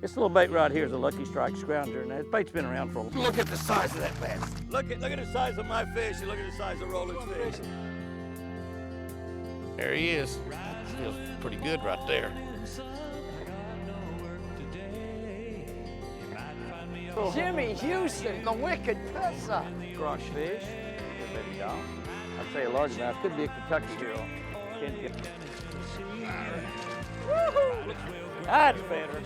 This little bait right here is a Lucky Strike Scrounger, and that bait's been around for a while. Look at the size of that bass. Look at the size of my fish, and look at the size of Roland's fish. There he is. Feels pretty good right there. Jimmy Houston, the wicked pisser. Crush fish. Maybe down. I'd say a large amount. Could be a Kentucky Hero. Woohoo! That's better.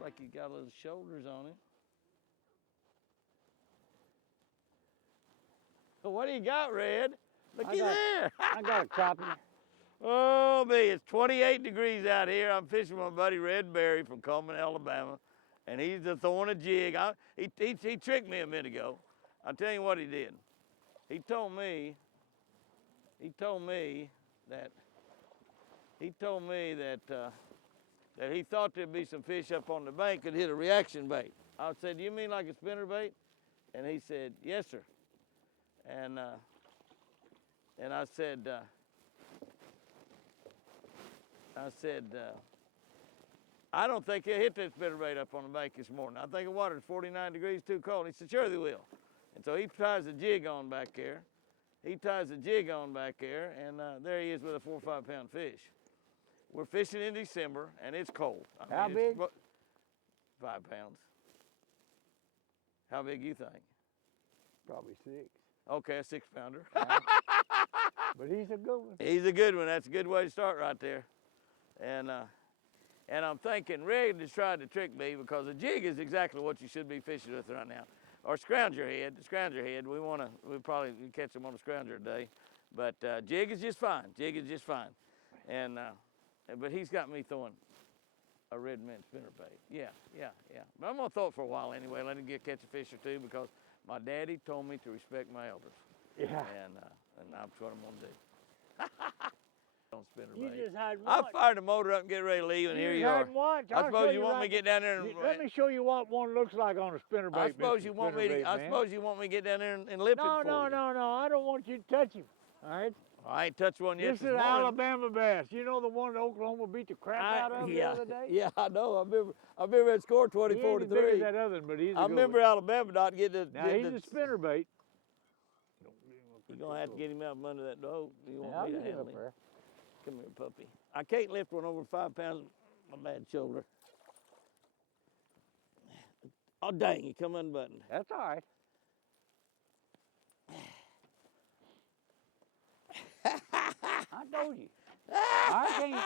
Like you got little shoulders on it. So what do you got, Red? Looky there. I got a crappie. Oh, me, it's 28 degrees out here. I'm fishing with my buddy Red Berry from Coleman, Alabama, and he's just throwing a jig. He tricked me a minute ago. I'll tell you what he did. He told me that that he thought there'd be some fish up on the bank that hit a reaction bait. I said, "Do you mean like a spinner bait?" And he said, "Yes, sir." And I said, "I don't think he'll hit that spinner bait up on the bank this morning. I think the water's 49 degrees too cold." He said, "Sure they will." And so he ties the jig on back there. And there he is with a 4 or 5 pound fish. We're fishing in December, and it's cold. How big? 5 pounds. How big you think? Probably 6. Okay, a 6 pounder. But he's a good one. He's a good one. That's a good way to start right there. And I'm thinking Red just tried to trick me because a jig is exactly what you should be fishing with right now. Or scrounger head. We probably catch them on a scrounger today. But jig is just fine. And but he's got me throwing a red mint spinnerbait. Yeah. But I'm gonna throw it for a while anyway. Let him catch a fish or two because my daddy told me to respect my elders. Yeah. And that's what I'm gonna do. On spinnerbait. You just had one. I fired the motor up and get ready to leave, and here you are. I suppose you want me to get down there and let me show you what one looks like on a spinnerbait. I suppose you want me to get down there and lip it for you. No. I don't want you to touch him. All right. I ain't touched one yet. This is Alabama bass. You know the one that Oklahoma beat the crap out of the other day? Yeah, I know. I remember it scored 24 to 3. That other one, but he's I remember Alabama not getting it. Now he's a spinnerbait. You're gonna have to get him out from under that boat. You want me to handle him? There. Come here, puppy. I can't lift one over 5 pounds. My bad shoulder. Oh dang! You come unbuttoned. That's all right. I told you. I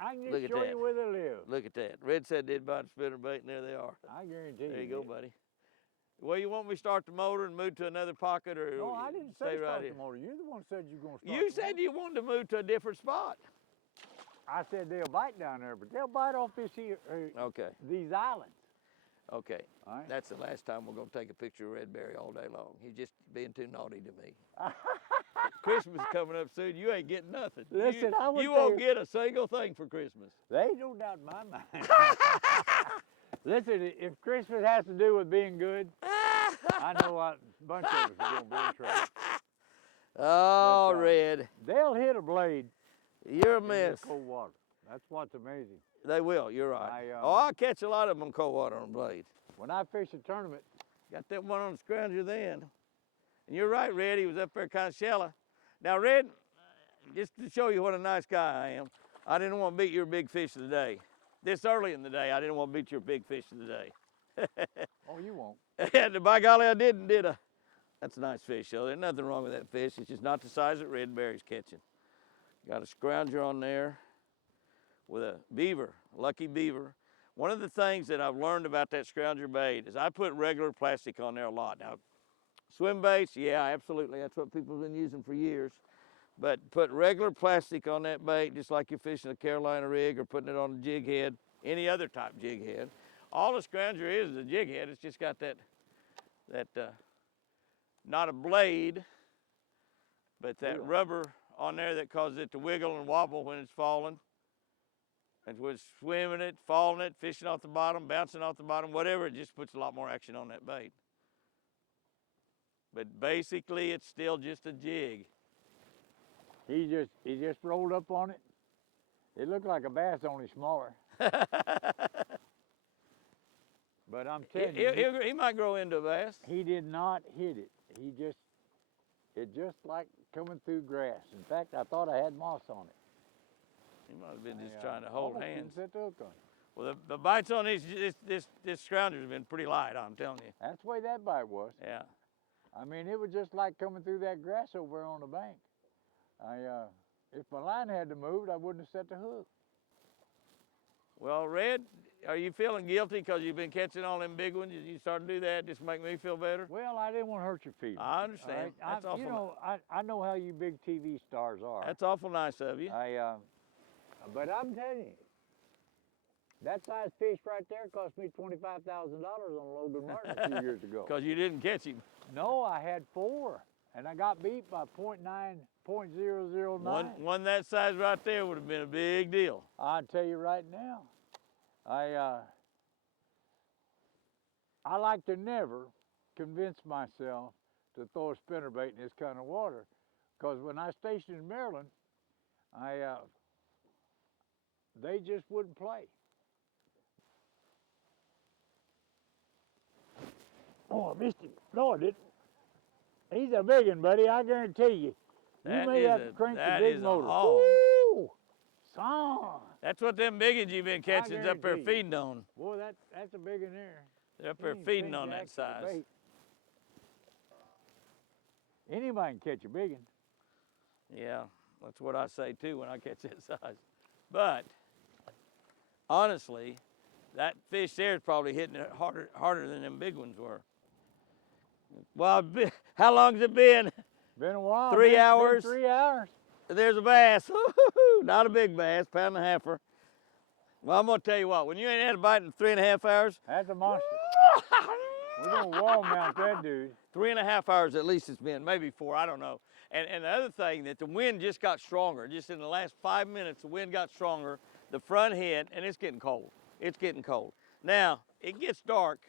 can just show you where they live. Look at that. Red said they'd buy the spinnerbait, and there they are. I guarantee you. There you go, buddy. Well, you want me to start the motor and move to another pocket, or no? I didn't say start the motor. You're the one who said you're going to start. You said you wanted to move to a different spot. I said they'll bite down there, but they'll bite off this here. Okay. These islands. Okay. All right. That's the last time we're going to take a picture of Red Berry all day long. He's just being too naughty to me. Christmas is coming up soon. You ain't getting nothing. Listen, you won't get a single thing for Christmas. There ain't no doubt in my mind. Listen, if Christmas has to do with being good, I know a bunch of us are going to be in trouble. Oh, but, Red. They'll hit a blade. You're a mess. In cold water. That's what's amazing. They will. You're right. I catch a lot of them on cold water on blade. When I fish a tournament. Got that one on the scrounger then. And you're right, Red. He was up there kind of shallow. Now, Red, just to show you what a nice guy I am, I didn't want to beat your big fish of the day. This early in the day, I didn't want to beat your big fish of the day. Oh, you won't. And by golly, I didn't, did I? That's a nice fish, though. There's nothing wrong with that fish. It's just not the size that Red Berry's catching. Got a scrounger on there with a beaver, lucky beaver. One of the things that I've learned about that scrounger bait is I put regular plastic on there a lot. Now, swim baits, yeah, absolutely. That's what people have been using for years. But put regular plastic on that bait, just like you're fishing a Carolina rig or putting it on a jig head, any other type jig head. All a scrounger is a jig head. It's just got that not a blade, but that rubber on there that causes it to wiggle and wobble when it's falling. And we're swimming it, falling it, fishing off the bottom, bouncing off the bottom, whatever, it just puts a lot more action on that bait. But basically, it's still just a jig. He just rolled up on it. It looked like a bass, only smaller. But I'm telling you, he might grow into a bass. he did not hit it. It just like coming through grass. In fact, I thought I had moss on it. He might have been just trying to hold hands. Set the hook on it. Well, the bites on this scrounger has been pretty light, I'm telling you. That's the way that bite was. Yeah. I mean, it was just like coming through that grass over on the bank. If my line had to move, I wouldn't have set the hook. Well, Red, are you feeling guilty because you've been catching all them big ones? You started to do that just to make me feel better? Well, I didn't want to hurt your feelings. I understand. Right? That's awful. You know, I know how you big TV stars are. That's awful nice of you. But I'm telling you, that size fish right there cost me $25,000 on Logan Martin a few years ago. Because you didn't catch him. No, I had 4, and I got beat by 0.009. One that size right there would have been a big deal. I'll tell you right now, I like to never convince myself to throw a spinnerbait in this kind of water, because when I stationed in Maryland, they just wouldn't play. Oh, I missed him. No, I didn't. He's a big one, buddy. I guarantee you. You may have to crank the big motor. Woo! Son! That's what them big ones you've been catching is up there feeding on. Boy, that's a big one there. They're up there feeding on that size. Anybody can catch a big one. Yeah, that's what I say too when I catch that size. But honestly, that fish there is probably hitting it harder than them big ones were. Well, how long's it been? Been a while. 3 hours. Been 3 hours. There's a bass. Not a big bass, £1.5 pounder. Well, I'm gonna tell you what. When you ain't had a bite in 3.5 hours, that's a monster. We're gonna wall mount that dude. 3.5 hours at least it's been, maybe 4. I don't know. And the other thing that the wind just got stronger. Just in the last 5 minutes, the wind got stronger. The front hit, and it's getting cold. It's getting cold. Now it gets dark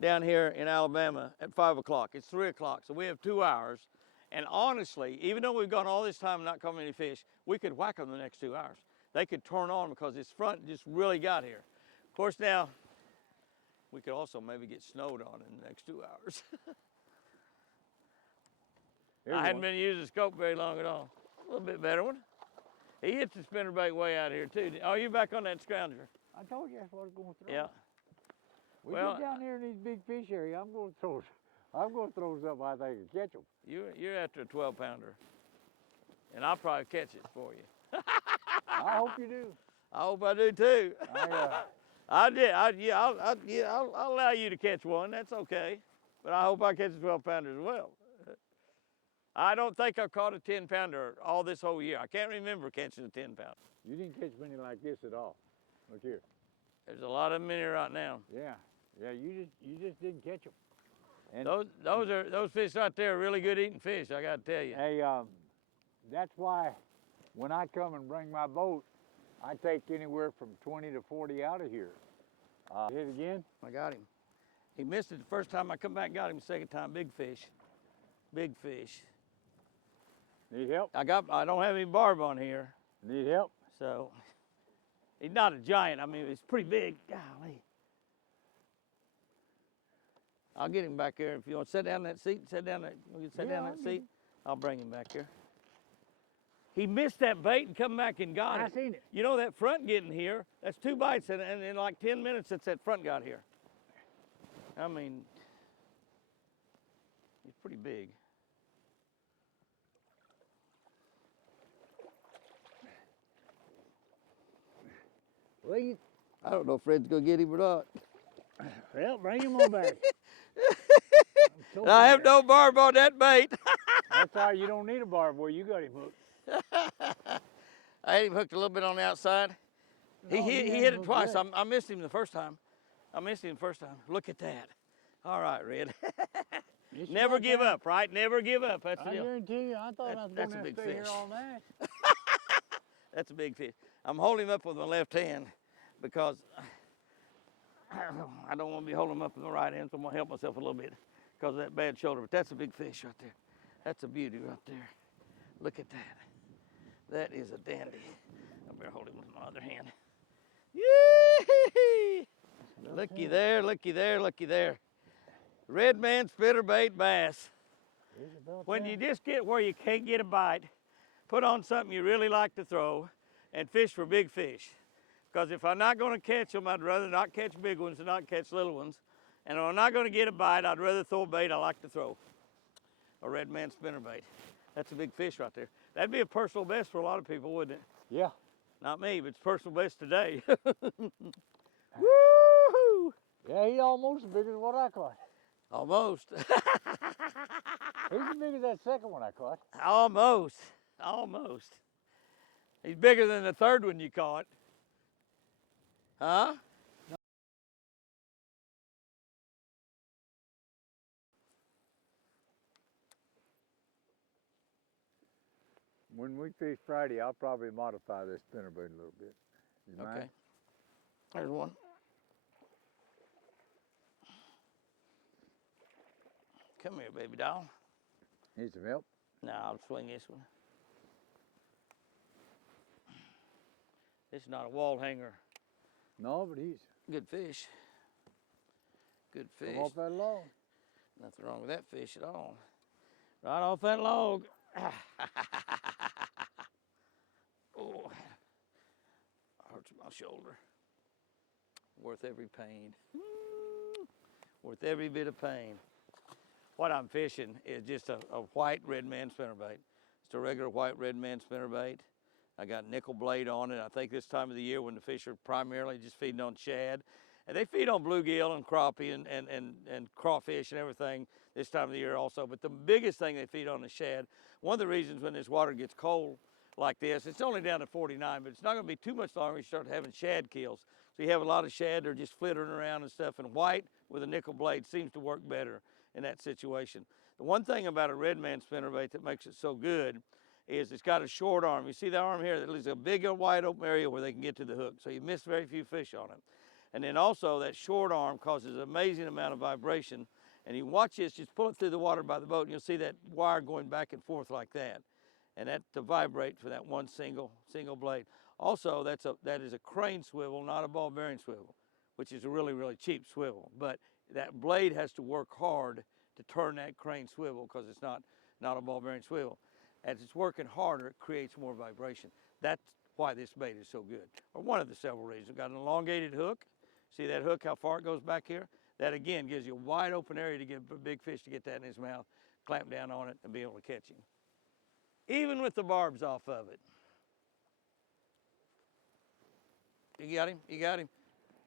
down here in Alabama at 5 o'clock. It's 3 o'clock, so we have 2 hours. And honestly, even though we've gone all this time and not caught any fish, we could whack them the next 2 hours. They could turn on because this front just really got here. Of course, now, we could also maybe get snowed on in the next 2 hours. I hadn't been using the scope very long at all. A little bit better one. He hits the spinnerbait way out here too. Oh, you back on that scrounger? I told you that's what I was going to throw. Yeah. We get down here in these big fish area, I'm going to throw something I think I can catch them. You're after a 12 pounder, and I'll probably catch it for you. I hope you do. I hope I do too. I'll allow you to catch one. That's okay, but I hope I catch a 12 pounder as well. I don't think I've caught a 10 pounder all this whole year. I can't remember catching a 10 pounder. You didn't catch many like this at all. Look here. There's a lot of them in here right now. Yeah. You just didn't catch them. And those fish right there are really good eating fish. I got to tell you. Hey, that's why when I come and bring my boat, I take anywhere from 20 to 40 out of here. Hit it again? I got him. He missed it the first time I come back and got him the second time. Big fish. Big fish. Need help? I don't have any barb on here. Need help? So, he's not a giant. I mean, it's pretty big. Golly. I'll get him back here. If you want to sit down in that seat, sit down in that seat, I'll bring him back here. He missed that bait and come back and got it. I seen it. You know that front getting here, that's 2 bites, and in like 10 minutes, that front got here. I mean, he's pretty big. Well, I don't know if Fred's gonna get him or not. Well, bring him on back. I have no barb on that bait. That's why you don't need a barb where you got him hooked. I had him hooked a little bit on the outside. He hit it twice. I missed him the first time. Look at that. All right, Red. Never give up, right? Never give up. That's the deal. I guarantee you, I thought I was going to stay here all night. That's a big fish. I'm holding him up with my left hand because I don't want to be holding him up with my right hand, so I'm going to help myself a little bit because of that bad shoulder. But that's a big fish right there. That's a beauty right there. Look at that. That is a dandy. I better hold him with my other hand. Yee! Looky there, looky there, looky there. Red man spinnerbait bass. When you just get where you can't get a bite, put on something you really like to throw and fish for big fish. Because if I'm not going to catch them, I'd rather not catch big ones than not catch little ones. And if I'm not going to get a bite, I'd rather throw a bait I like to throw. A red man spinnerbait. That's a big fish right there. That'd be a personal best for a lot of people, wouldn't it? Yeah. Not me, but it's personal best today. Woo-hoo! Yeah, he's almost as big as what I caught. Almost. He's as big as that second one I caught. Almost. Almost. He's bigger than the third one you caught. Huh? When we fish Friday, I'll probably modify this spinnerbait a little bit. You Okay. mind? There's one. Come here, baby doll. Need some help? No, I'll swing this one. This is not a wall hanger. No, but he's Good fish. Good fish. come off that log. Nothing wrong with that fish at all. Right off that log. Oh, hurts my shoulder. Worth every pain. Worth every bit of pain. What I'm fishing is just a white red man spinnerbait. It's a regular white red man spinnerbait. I got nickel blade on it. I think this time of the year when the fish are primarily just feeding on shad. And they feed on bluegill and crappie and crawfish and everything this time of the year also. But the biggest thing they feed on is shad. One of the reasons when this water gets cold like this, it's only down to 49, but it's not going to be too much longer when you start having shad kills. So you have a lot of shad, they're just flittering around and stuff. And white with a nickel blade seems to work better in that situation. The one thing about a red man spinnerbait that makes it so good is it's got a short arm. You see the arm here? That leaves a big wide open area where they can get to the hook. So you miss very few fish on it. And then also that short arm causes an amazing amount of vibration. And you watch this, just pull it through the water by the boat and you'll see that wire going back and forth like that. And that to vibrate for that one single blade. Also, that is a crane swivel, not a ball bearing swivel, which is a really, really cheap swivel. But that blade has to work hard to turn that crane swivel because it's not a ball bearing swivel. As it's working harder, it creates more vibration. That's why this bait is so good, or one of the several reasons. We've got an elongated hook. See that hook, how far it goes back here? That again gives you a wide open area to get a big fish to get that in his mouth, clamp down on it, and be able to catch him. Even with the barbs off of it. You got him? You got him?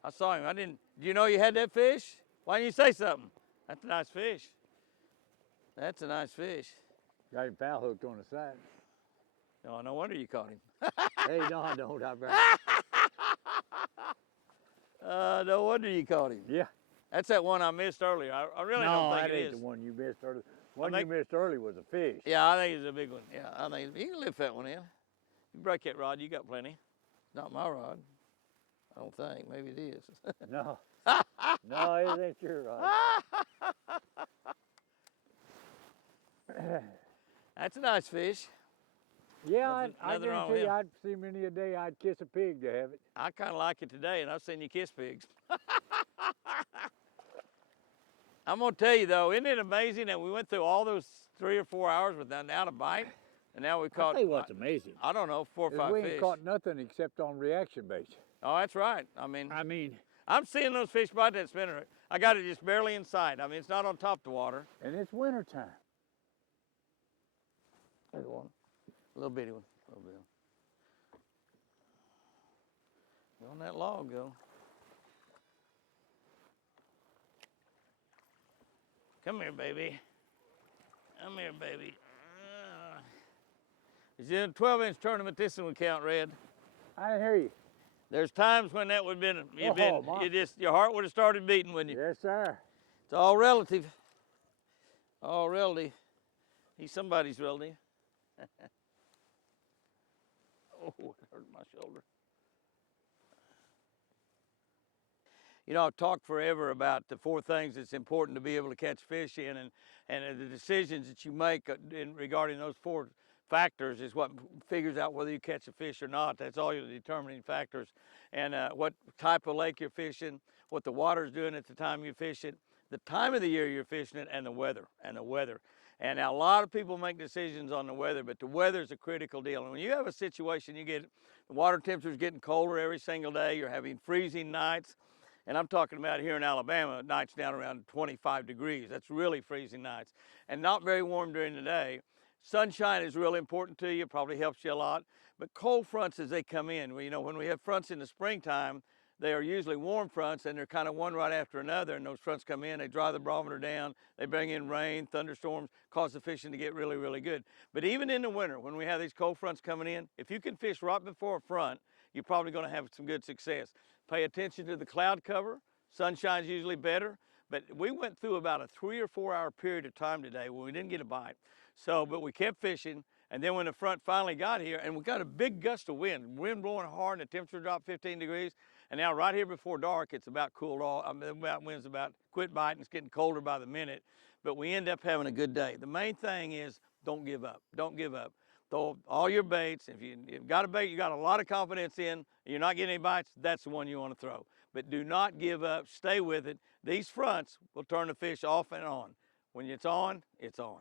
I saw him. Do you know you had that fish? Why didn't you say something? That's a nice fish. That's a nice fish. Got him foul hooked on the side. Oh, no wonder you caught him. Hey, no, I don't. No wonder you caught him. Yeah. That's that one I missed earlier. I really don't think it is. No, that ain't the one you missed earlier. One you missed earlier was a fish. Yeah, I think it's a big one. Yeah, I think you can lift that one in. You break that rod, you got plenty. Not my rod. I don't think. Maybe it is. No. No, it ain't your rod. That's a nice fish. Yeah, I nothing wrong guarantee with you, him. I'd see many a day I'd kiss a pig to have it. I kind of like it today, and I've seen you kiss pigs. I'm going to tell you, though, isn't it amazing that we went through all those 3 or 4 hours without a bite, and now we caught, I'll tell you what's amazing. I don't know, 4 or 5 we fish. ain't caught nothing except on reaction baits. Oh, that's right. I mean, I'm seeing those fish bite that spinner. I got it just barely in sight. I mean, it's not on top of the water. And it's winter time. There's one. A little bitty one. A little bitty one. Go on that log, go. Come here, baby. Come here, baby. It's in a 12-inch tournament. This one would count, Red. I didn't hear you. There's times when that would have been, your heart would have started beating, wouldn't you? Yes, sir. It's all relative. All relative. He's somebody's relative. Oh, it hurt my shoulder. You know, I've talked forever about the 4 things that's important to be able to catch fish in, and the decisions that you make regarding those 4 factors is what figures out whether you catch a fish or not. That's all your determining factors. And what type of lake you're fishing, what the water's doing at the time you fish it, the time of the year you're fishing it, and the weather. And now a lot of people make decisions on the weather, but the weather is a critical deal. And when you have a situation, you get the water temperature's getting colder every single day, you're having freezing nights, and I'm talking about here in Alabama, nights down around 25 degrees. That's really freezing nights, and not very warm during the day. Sunshine is really important to you, probably helps you a lot. But cold fronts as they come in, you know, when we have fronts in the springtime, they are usually warm fronts, and they're kind of one right after another, and those fronts come in, they dry the barometer down, they bring in rain, thunderstorms, cause the fishing to get really, really good. But even in the winter, when we have these cold fronts coming in, if you can fish right before a front, you're probably going to have some good success. Pay attention to the cloud cover. Sunshine's usually better, but we went through about a 3 or 4 hour period of time today when we didn't get a bite. But we kept fishing, and then when the front finally got here, and we got a big gust of wind blowing hard, and the temperature dropped 15 degrees, and now right here before dark, it's about cooled off. Wind's about quit biting. It's getting colder by the minute, but we end up having a good day. The main thing is don't give up. Don't give up. Throw all your baits. If you've got a bait you got a lot of confidence in, and you're not getting any bites, that's the one you want to throw. But do not give up. Stay with it. These fronts will turn the fish off and on. When it's on, it's on.